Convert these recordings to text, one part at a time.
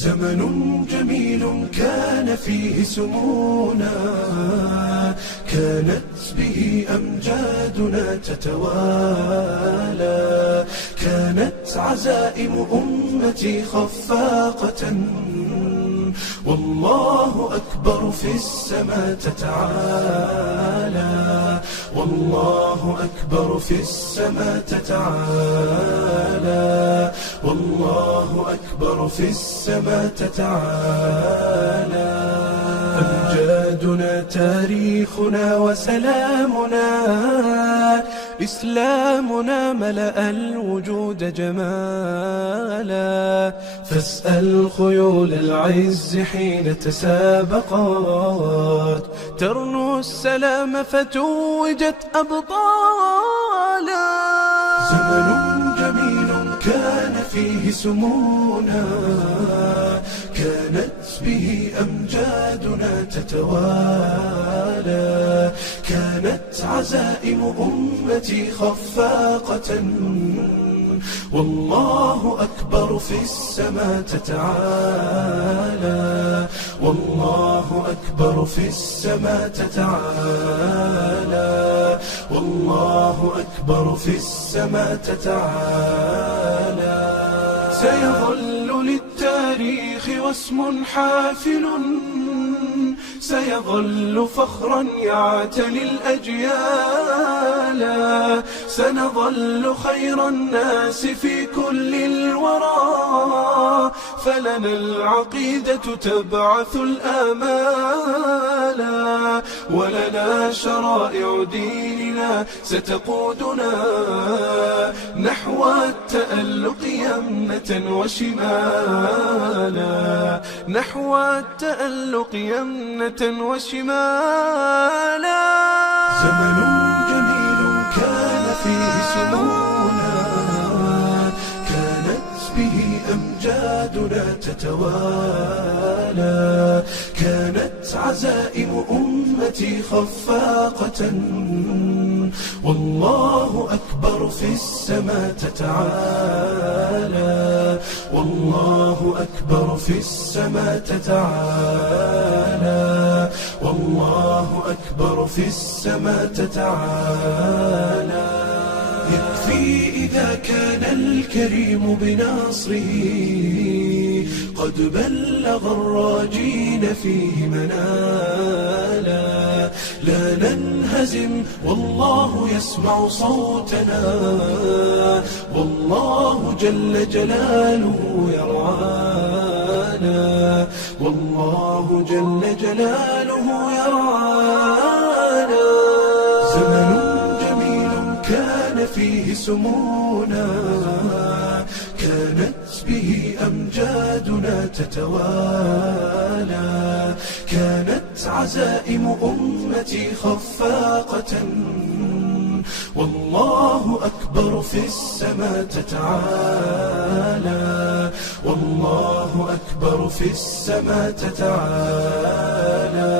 زمن جميل كان فيه سمونا، كانت به أمجادنا تتوالى، كانت عزائم أمتي خفاقة، والله أكبر في السماء تتعالى، والله أكبر في السماء تتعالى، والله أكبر في السماء تتعالى. أمجادنا تاريخنا وسلامنا، إسلامنا ملأ الوجود جمالا، فاسأل خيول العز حين تسابقت، ترنو السلام فتوجت أبطالا. زمن جميل كان فيه سمونا، كانت به أمجادنا تتوالى، كانت عزائم أمتي خفاقة، والله أكبر في السماء تتعالى، والله أكبر في السماء تتعالى، والله أكبر في السماء تتعالى. سيظل للتاريخ واسم حافل، سيظل فخرا يعتلي الأجيال، سنظل خير الناس في كل الورى، فلنا العقيدة تبعث الآمال، ولنا شرائع ديننا ستقودنا نحو التألق يمنة وشمالا، نحو التألق يمنة وشمالا. زمن جميل كان فيه سمونا، كانت به أمجادنا تتوالى، كانت عزائم أمتي خفاقة، والله أكبر في السماء تتعالى، والله أكبر في السماء تتعالى، والله أكبر في السماء تتعالى. يكفي إذا كان الكريم بنصره قد بلغ الراجين فيه منالا، لا ننهزم والله يسمع صوتنا، والله جل جلاله يرعانا، والله جل جلاله يرعانا. زمن جميل كان فيه سمونا، كانت به أمجادنا تتوالى، كانت عزائم أمتي خفاقة، والله أكبر في السماء تتعالى، والله أكبر في السماء تتعالى،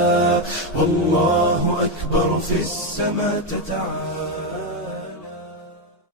والله أكبر في السماء تتعالى.